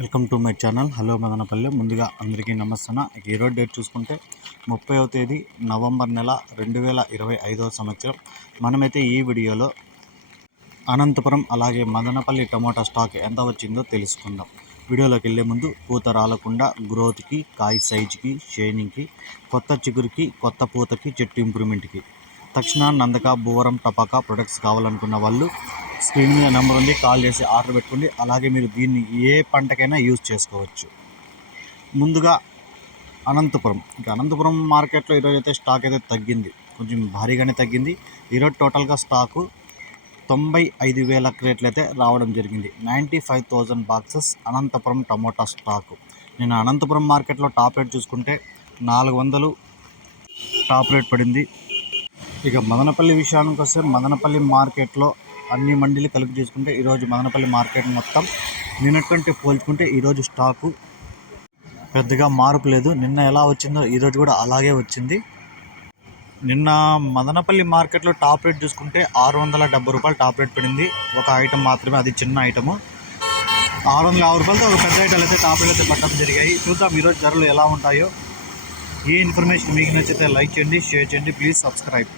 Welcome to my channel. Hello Madanapalle. ముందుగా అందరికీ నమస్తున్న ఈరోజు డేట్ చూసుకుంటే ముప్పైవ తేదీ నవంబర్ నెల రెండు వేల ఇరవై ఐదవ సంవత్సరం. మనమైతే ఈ వీడియోలో అనంతపురం అలాగే మదనపల్లి టమోటా స్టాక్ ఎంత వచ్చిందో తెలుసుకుందాం. వీడియోలోకి వెళ్ళే ముందు పూత రాలకుండా గ్రోత్కి కాయ సైజుకి షైనింగ్కి కొత్త చిగురుకి కొత్త పూతకి చెట్టు ఇంప్రూవ్మెంట్కి. తక్షణ నందక భూవరం టపాకా ప్రొడక్ట్స్ కావాలనుకున్న వాళ్ళు స్క్రీన్ మీద నెంబర్ ఉంది కాల్ చేసి ఆర్డర్ పెట్టుకోండి. అలాగే మీరు దీన్ని ఏ పంటకైనా యూజ్ చేసుకోవచ్చు. ముందుగా అనంతపురం. ఇంకా అనంతపురం మార్కెట్లో ఈరోజు అయితే స్టాక్ అయితే తగ్గింది. కొంచెం భారీగానే తగ్గింది. ఈరోజు టోటల్గా స్టాకు తొంభై ఐదు వేల క్రేట్లు అయితే రావడం జరిగింది. Ninety five thousand boxes Anantapuram tomato stock. నేను అనంతపురం మార్కెట్లో టాప్ రేట్ చూసుకుంటే నాలుగు వందలు టాప్ రేట్ పడింది. ఇక మదనపల్లి విషయానికి వస్తే మదనపల్లి మార్కెట్లో అన్ని మండీలు కలిపి చూసుకుంటే ఈరోజు మదనపల్లి మార్కెట్ మొత్తం నిన్నటువంటి పోల్చుకుంటే ఈరోజు స్టాకు పెద్దగా మార్పు లేదు. నిన్న ఎలా వచ్చిందో ఈరోజు కూడా అలాగే వచ్చింది. నిన్న మదనపల్లి మార్కెట్లో టాప్ రేట్ చూసుకుంటే ఆరు వందల డెబ్బై రూపాయలు టాప్ రేట్ పడింది. ఒక ఐటమ్ మాత్రమే అది చిన్న ఐటము. ఆరు వందల యాభై రూపాయలతో ఒక పెద్ద ఐటాలు అయితే టాప్ రేట్ అయితే పట్టడం జరిగాయి. చూద్దాం ఈరోజు ధరలు ఎలా ఉంటాయో. ఈ ఇన్ఫర్మేషన్ మీకు నచ్చితే లైక్ చేయండి షేర్ చేయండి. Please subscribe.